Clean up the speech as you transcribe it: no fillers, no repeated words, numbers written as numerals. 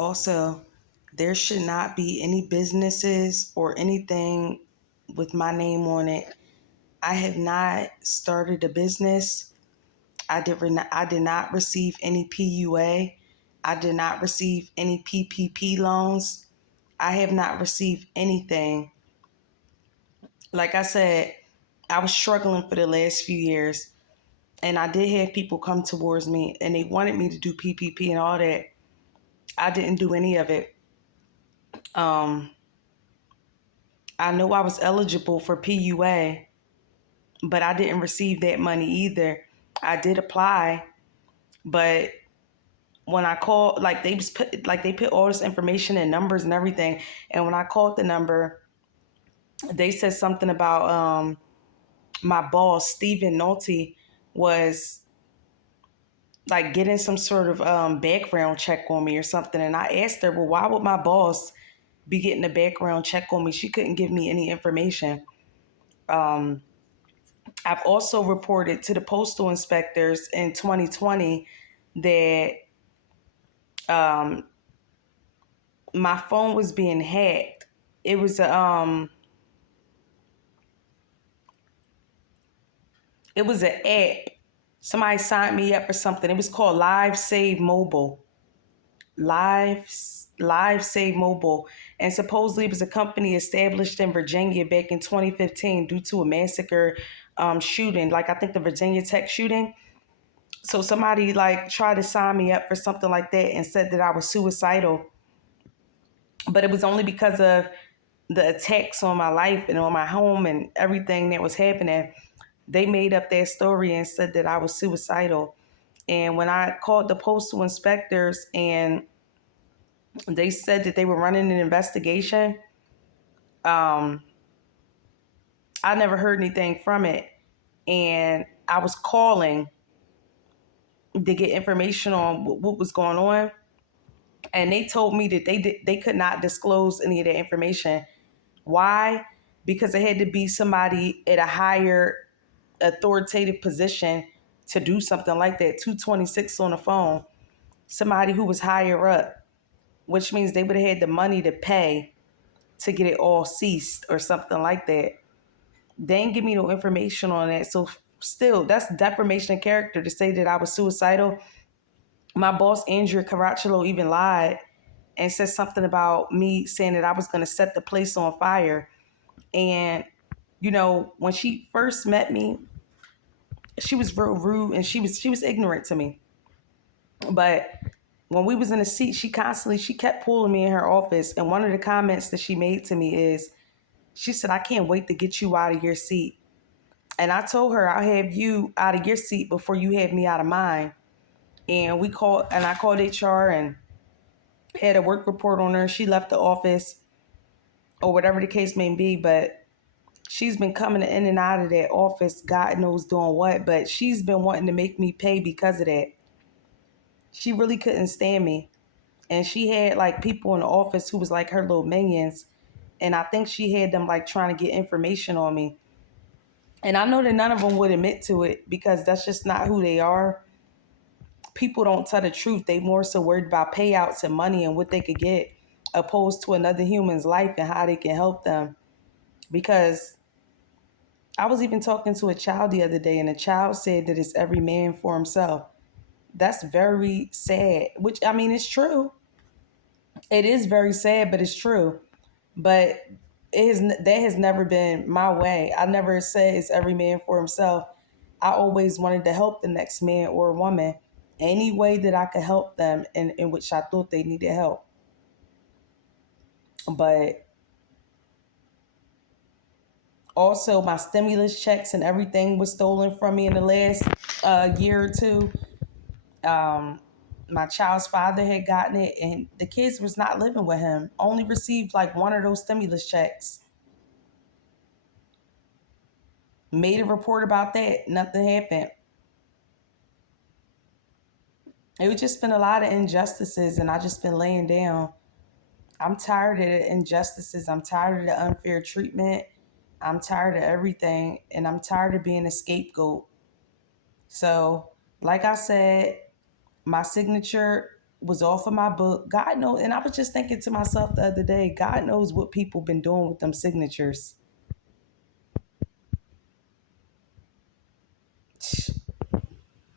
Also, there should not be any businesses or anything with my name on it. I have not started a business. I did not receive any PUA. I did not receive any PPP loans. I have not received anything. Like I said, I was struggling for the last few years, and I did have people come towards me and they wanted me to do PPP and all that. I didn't do any of it. Um, I knew I was eligible for PUA, but I didn't receive that money either. I did apply, but when I called, like they put all this information and numbers and everything, and when I called the number, they said something about my boss Stephen Nolte was like getting some sort of background check on me or something, and I asked her, well, why would my boss be getting a background check on me? She couldn't give me any information. Um, I've also reported to the postal inspectors in 2020 that um, my phone was being hacked. It was it was an app. Somebody signed me up for something. It was called Live Save Mobile. Live Live Save Mobile, and supposedly it was a company established in Virginia back in 2015 due to a massacre shooting, like I think the Virginia Tech shooting. So somebody like tried to sign me up for something like that and said that I was suicidal, but it was only because of the attacks on my life and on my home and everything that was happening. They made up that story and said that I was suicidal. And when I called the postal inspectors and they said that they were running an investigation, um, I never heard anything from it. And I was calling to get information on what was going on. And they told me that they could not disclose any of that information. Why? Because it had to be somebody at a higher authoritative position to do something like that. 226 on the phone, somebody who was higher up, which means they would have had the money to pay to get it all ceased or something like that. They didn't give me no information on that. So still, that's defamation of character to say that I was suicidal. My boss, Andrea Caracciolo, even lied and said something about me saying that I was going to set the place on fire. And, when she first met me, she was real rude and she was ignorant to me. But when we was in the seat, she kept pulling me in her office. And one of the comments that she made to me is, she said, I can't wait to get you out of your seat. And I told her I'll have you out of your seat before you have me out of mine. And I called HR and had a work report on her. She left the office or whatever the case may be, but she's been coming in and out of that office, God knows doing what, but she's been wanting to make me pay because of that. She really couldn't stand me. And she had like people in the office who was like her little minions. And I think she had them like trying to get information on me. And I know that none of them would admit to it because that's just not who they are. People don't tell the truth. They more so worried about payouts and money and what they could get opposed to another human's life and how they can help them. Because I was even talking to a child the other day and the child said that it's every man for himself. That's very sad, which I mean, it's true. It is very sad, but it's true. But that has never been my way. I never said it's every man for himself. I always wanted to help the next man or woman any way that I could help them in which I thought they needed help. But also, my stimulus checks and everything was stolen from me in the last year or two. Um, my child's father had gotten it, and the kids was not living with him. Only received like one of those stimulus checks. Made a report about that. Nothing happened. It was just been a lot of injustices, and I just been laying down. I'm tired of the injustices. I'm tired of the unfair treatment. I'm tired of everything, and I'm tired of being a scapegoat. So, like I said, my signature was off of my book. God knows, and I was just thinking to myself the other day, God knows what people been doing with them signatures.